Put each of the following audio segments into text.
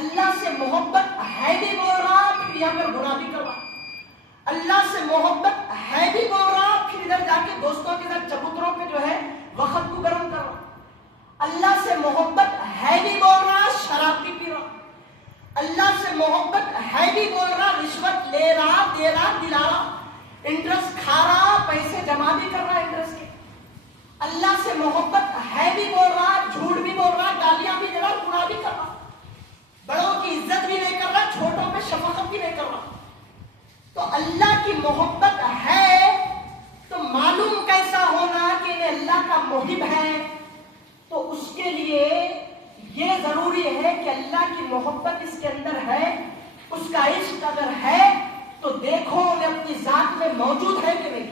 اللہ سے محبت ہے بھی بول رہا پھر یہاں پر گناہ بھی کر رہا. اللہ سے محبت ہے بھی بول رہا پھر ادھر جا کے دوستوں کے ساتھ چبوتروں پہ جو ہے وقت کو گرم کر رہا. اللہ سے محبت ہے بھی بول رہا شراب بھی پی رہا. اللہ سے محبت ہے بھی بول رہا رشوت لے رہا دے رہا دلا رہا انٹرسٹ کھا رہا پیسے جمع بھی کر رہا انٹرسٹ کے. اللہ سے محبت ہے بھی بول رہا جھوٹ بھی بول رہا گالیاں بھی دے رہا گناہ بھی کر رہا. بڑوں کی عزت بھی نہیں کر رہا چھوٹوں پہ شفقت بھی نہیں کر رہا. تو اللہ کی محبت ہے تو معلوم کیسا ہونا کہ یہ اللہ کا محب ہے. تو اس کے لیے یہ ضروری ہے کہ اللہ کی محبت اس کے اندر ہے. اس کا عشق اگر ہے تو دیکھو وہ اپنی ذات میں موجود ہے کہ نہیں.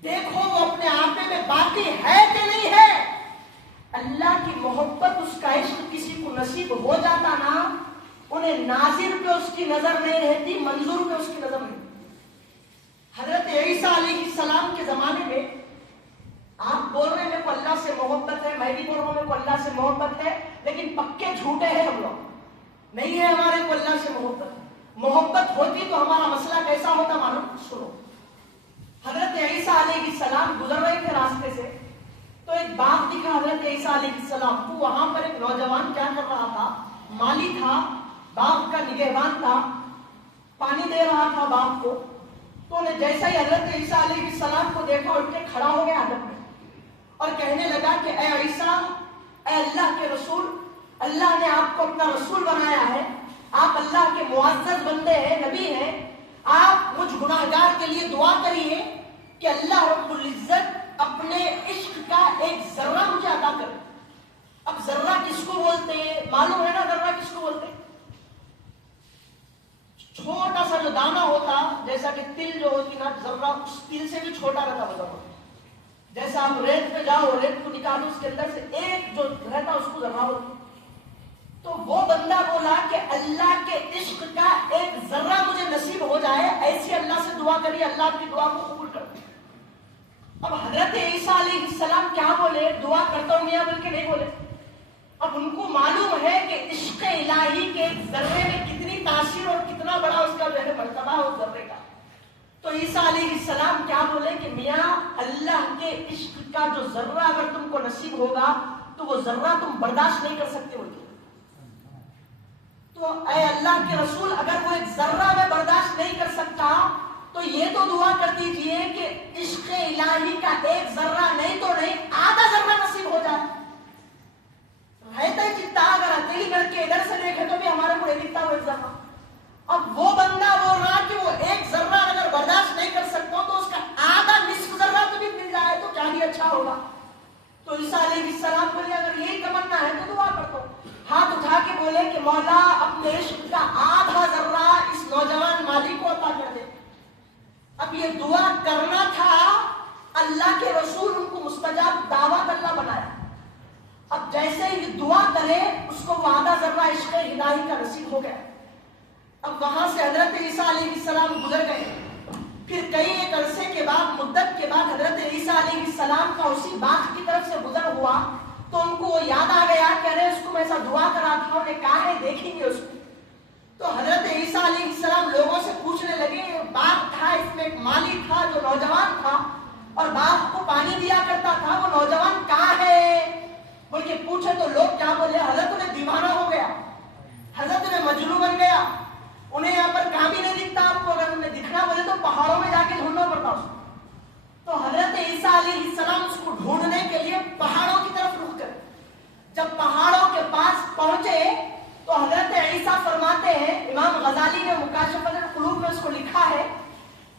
دیکھو وہ اپنے آپے میں باقی ہے کہ نہیں ہے. اللہ کی محبت اس کا عشق کسی کو نصیب ہو جاتا نا انہیں ناظر پہ اس کی نظر نہیں رہتی منظور پہ اس کی نظر نہیں. حضرت عیسیٰ علیہ السلام کے زمانے میں آپ بول رہے ہیں میرے کو اللہ سے محبت ہے میں بھی بول رہا ہوں میرے کو اللہ سے محبت ہے لیکن پکے جھوٹے ہیں ہم لوگ. نہیں ہے ہمارے کو اللہ سے محبت. محبت ہوتی تو ہمارا مسئلہ کیسا ہوتا معلوم سنو. حضرت عیسیٰ علیہ السلام گزر رہے تھے راستے سے تو ایک باغ دکھا حضرت عیسیٰ علیہ السلام کو. وہاں پر ایک نوجوان کیا کر رہا تھا مالی تھا باغ کا نگہبان تھا پانی دے رہا تھا باغ کو. تو انہیں جیسا ہی حضرت عیسیٰ علیہ السلام کو دیکھا اٹھ کے کھڑا ہو گیا ادب میں اور کہنے لگا کہ اے عیسیٰ اے اللہ کے رسول اللہ نے آپ کو اپنا رسول بنایا ہے. آپ اللہ کے معزز بندے ہیں نبی ہیں. آپ مجھ گناہگار کے لیے دعا کریے کہ اللہ رب العزت اپنے عشق کا ایک ذرہ مجھے عطا کرے. اب ذرہ کس کو بولتے ہیں معلوم ہے نا ذرہ کس کو بولتے ہیں. چھوٹا سا جو دانہ ہوتا جیسا کہ تل جو ہوتی نا ذرہ اس تل سے بھی چھوٹا رہتا ہوتا. جیسا آپ ریت پہ جاؤ ریت کو نکالو اس کے اندر سے ایک جو رہتا اس کو ذرہ ہوتی. تو وہ بندہ بولا کہ اللہ کے عشق کا ایک ذرہ مجھے نصیب ہو جائے. ایسی اللہ سے دعا کری اللہ کی دعا کو قبول کر. اب حضرت عیسیٰ علیہ السلام کیا بولے دعا کرتا ہوں میاں بول کے نہیں بولے. اب ان کو معلوم ہے کہ عشق الہی کے ایک ذرے میں کتنی تاثیر اور کتنا بڑا اس کا جو ہے مرتبہ ہے اس ذرے کا. تو عیسیٰ علیہ السلام کیا بولے کہ میاں اللہ کے عشق کا جو ذرہ اگر تم کو نصیب ہوگا تو وہ ذرہ تم برداشت نہیں کر سکتے ہوگی. تو اے اللہ کے رسول اگر وہ ایک ذرہ میں برداشت نہیں کر سکتا تو یہ تو دعا کر دیجئے کہ عشق الہی کا ایک ذرہ نہیں تو نہیں آدھا ذرہ نصیب ہو جائے. رہتا ہے جتنا اگر اکیلی کر کے ادھر سے دیکھے تو بھی ہمارے کو نہیں دکھتا وہ ایک ذرہ. اب وہ بندہ بول رہا کہ وہ ایک ذرہ اگر برداشت نہیں کر سکتا تو اس کا آدھا نصف ذرہ تو بھی مل جائے تو کیا ہی اچھا ہوگا. تو عیسیٰ علیہ السلام بولے اگر یہی تمنا ہے تو دعا کر دو. ہاتھ اٹھا کے بولے کہ مولا اپنے عشق کا آدھا ذرہ اس نوجوان مالی کو عطا کر دے. اب یہ دعا کرنا تھا اللہ کے رسول ان کو مستجاب دعوت اللہ بنایا. اب جیسے ہی دعا کرے اس کو وہ آدھا ذرہ عشق الہی کا نصیب ہو گیا. اب وہاں سے حضرت عیسیٰ علیہ السلام گزر گئے. پھر کئی ایک عرصے کے بعد مدت کے بعد حضرت عیسیٰ علیہ السلام کا اسی باغ کی طرف سے گزر ہوا تو ان کو وہ یاد آ گیا کہ ارے اس کو میں ایسا دعا کرا تھا انہیں کہا ہے دیکھیں گے اس کو. تو حضرت عیسیٰ علیہ السلام لوگوں سے پوچھنے لگے باغ تھا اس میں ایک مالی تھا جو نوجوان تھا اور باغ کو پانی دیا کرتا تھا وہ نوجوان کہاں ہے بول کے پوچھے تو لوگ کیا بولے حضرت انہیں دیوانہ ہو گیا حضرت انہیں مجنون بن گیا. انہیں یہاں پر کہاں بھی نہیں دکھتا. آپ کو اگر انہیں دکھنا بولے تو پہاڑوں میں جا کے ڈھونڈنا پڑتا اس کو. تو حضرت عیسیٰ علیہ السلام اس کو ڈھونڈنے کے لیے پہاڑوں کی طرف رخ کر جب پہاڑوں کے پاس پہنچے تو حضرت عیسیٰ فرماتے ہیں امام غزالی نے مکاشفۃ القلوب میں اس کو لکھا ہے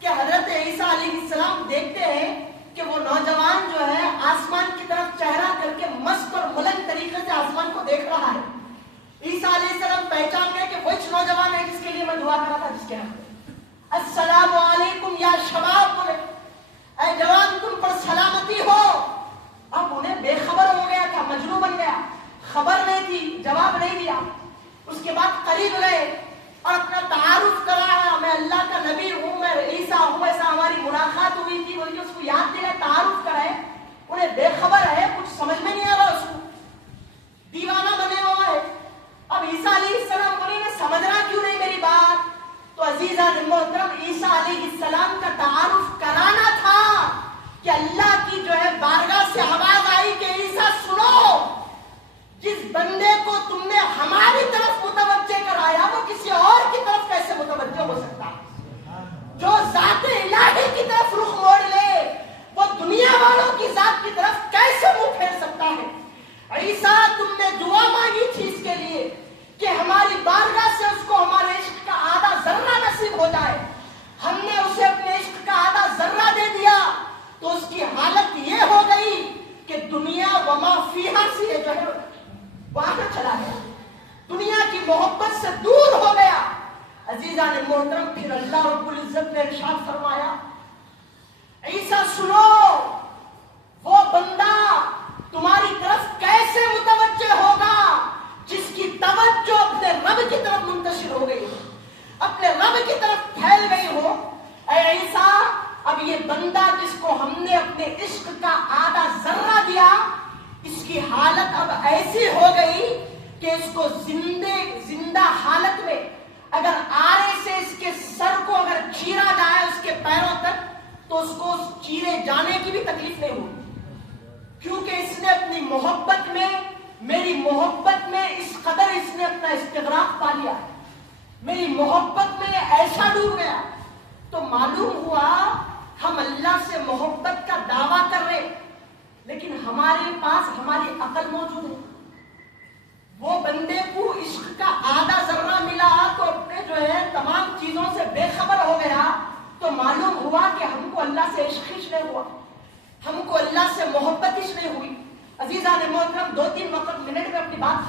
کہ حضرت عیسیٰ علیہ السلام دیکھتے ہیں کہ وہ نوجوان جو ہے آسمان کی طرف چہرہ کر کے مست اور ملنگ طریقے سے آسمان کو دیکھ رہا ہے. عیسیٰ علیہ السلام پہچان گئے کہ وہی نوجوان ہے جس کے لیے میں دعا کرا تھا جس کے نام السلام علیکم یا شباب بولے اے جوان تم پر سلامتی ہو. اب انہیں بے خبر ہو گیا تھا مجنون بن گیا خبر نہیں تھی جواب نہیں دیا. اس کے بعد قریب گئے اور اپنا تعارف کرایا میں اللہ کا نبی ہوں میں عیسیٰ ہوں ایسا ہماری ملاقات ہوئی تھی بول کے اس کو یاد دلائے تعارف کرائے. انہیں بے خبر ہے کچھ سمجھ میں نہیں آ رہا اس کو دیوانہ بنے ہوا ہے. اب عزیزان محترم، عیسیٰ علیہ السلام کا تعارف کرانا تھا کہ اللہ کی جو ہے بارگاہ سے آواز آئی کہ عیسیٰ سنو، جس بندے کو تم نے ہماری طرف متوجہ کرایا وہ کسی اور کی طرف کیسے متوجہ ہو سکتا ہے؟ جو ذات الہی کی طرف رخ موڑ لے وہ دنیا والوں کی ذات کی طرف کیسے منہ پھیر سکتا ہے؟ عیسیٰ تم نے دعا مانگی تھی اس کے لیے کہ ہماری بارگاہ سے اس کو ہمارے عشق کا آدھا ذرہ نصیب ہو جائے، ہم نے اسے اپنے عشق کا آدھا ذرہ دے دیا تو اس کی حالت یہ ہو گئی کہ دنیا وما فیہا سے جو ہے وہاں چلا گیا، دنیا کی محبت سے دور ہو گیا۔ عزیزان محترم، پھر اللہ رب العزت نے ارشاد فرمایا عیسیٰ سنو، وہ بندہ تمہاری طرف کیسے متوجہ ہوگا جس کی توجہ اپنے رب کی طرف منتشر ہو گئی ہو، اپنے رب کی طرف پھیل گئی ہو۔ اے عیسیٰ، اب یہ بندہ جس کو ہم نے اپنے عشق کا آدھا ذرہ دیا، اس کی حالت اب ایسی ہو گئی کہ اس کو زندہ حالت میں اگر آرے سے اس کے سر کو اگر چیرا جائے اس کے پیروں تک تو اس کو اس چیرے جانے کی بھی تکلیف نہیں ہوگی، کیونکہ اس نے اپنی محبت میں، میری محبت میں اس قدر اس نے اپنا استغراق پا لیا، میری محبت میں ایسا ڈوب گیا۔ تو معلوم ہوا ہم اللہ سے محبت کا دعویٰ کر رہے لیکن ہمارے پاس ہماری عقل موجود ہے۔ وہ بندے کو عشق کا آدھا ذرہ ملا تو اپنے جو ہے تمام چیزوں سے بے خبر ہو گیا، تو معلوم ہوا کہ ہم کو اللہ سے عشق ہی نہیں ہوا، ہم کو اللہ سے محبت ہی نہیں ہوئی۔ عزیزان محترم، 2-3 منٹ میں اپنی بات